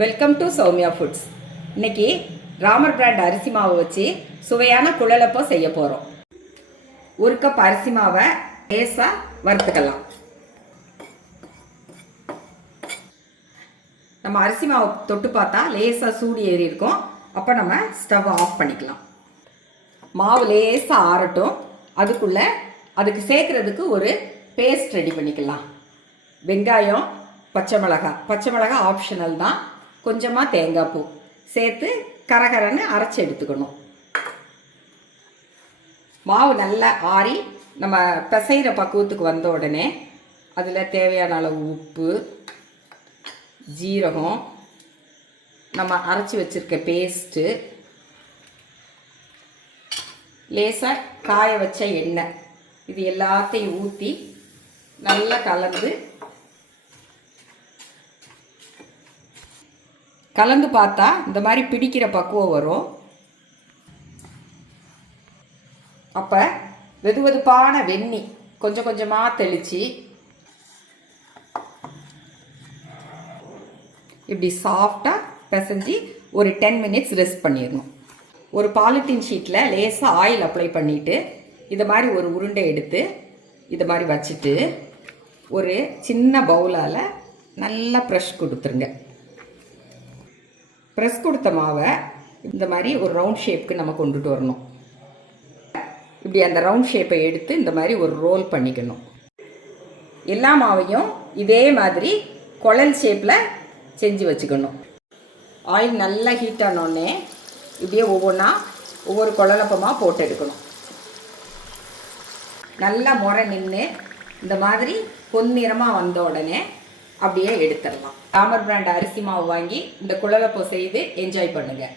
Welcome to Soumya foods. இன்னைக்கு Ramar brand அரிசி மாவை வச்சு சுவையான குழலப்பம் செய்ய போகிறோம். ஒரு கப் அரிசி மாவை லேசாக வறுத்துக்கலாம். நம்ம அரிசி மாவை தொட்டு பார்த்தா லேசாக சூடு ஏறி இருக்கும். அப்போ நம்ம ஸ்டவ் ஆஃப் பண்ணிக்கலாம். மாவு லேசாக ஆறட்டும். அதுக்கு சேர்க்குறதுக்கு ஒரு பேஸ்ட் ரெடி பண்ணிக்கலாம். வெங்காயம், பச்சை மிளகாய் ஆப்ஷனல் தான். கொஞ்சமாக தேங்காய் பூ சேர்த்து கரகரன்னு அரைச்சி எடுத்துக்கணும். மாவு நல்லா ஆறி நம்ம பிசைகிற பக்குவத்துக்கு வந்த உடனே அதில் தேவையான அளவு உப்பு, ஜீரகம், நம்ம அரைச்சி வச்சுருக்க பேஸ்ட்டு, லேசாக காய வச்ச எண்ணெய், இது எல்லாத்தையும் ஊற்றி நல்லா கலந்து பார்த்தா இந்த மாதிரி பிடிக்கிற பக்குவம் வரும். அப்போ வெதுவெதுப்பான வெந்நீர் கொஞ்சம் கொஞ்சமாக தெளித்து இப்படி சாஃப்டாக பிசைஞ்சு ஒரு 10 மினிட்ஸ் ரெஸ்ட் பண்ணிடணும். ஒரு பாலித்தீன் ஷீட்டில் லேசாக ஆயில் அப்ளை பண்ணிவிட்டு இதை மாதிரி ஒரு உருண்டை எடுத்து இதை மாதிரி வச்சுட்டு ஒரு சின்ன பவுலால் நல்லா ப்ரெஷ் கொடுத்துருங்க. ப்ரெஸ் கொடுத்த மாவை இந்த மாதிரி ஒரு ரவுண்ட் ஷேப்புக்கு நம்ம கொண்டுட்டு வரணும். இப்படி அந்த ரவுண்ட் ஷேப்பை எடுத்து இந்த மாதிரி ஒரு ரோல் பண்ணிக்கணும். எல்லா மாவையும் இதே மாதிரி குழல் ஷேப்பில் செஞ்சு வச்சுக்கணும். ஆயில் நல்லா ஹீட் ஆனோடனே இப்படியே ஒவ்வொரு குழலப்பமாக போட்டு எடுக்கணும். நல்லா முறை நின்று இந்த மாதிரி பொன்னிறமாக வந்த உடனே அப்படியே எடுத்துடலாம். ராமர் பிராண்ட் அரிசி மாவு வாங்கி இந்த குழலப்பம் செய்து என்ஜாய் பண்ணுங்கள்.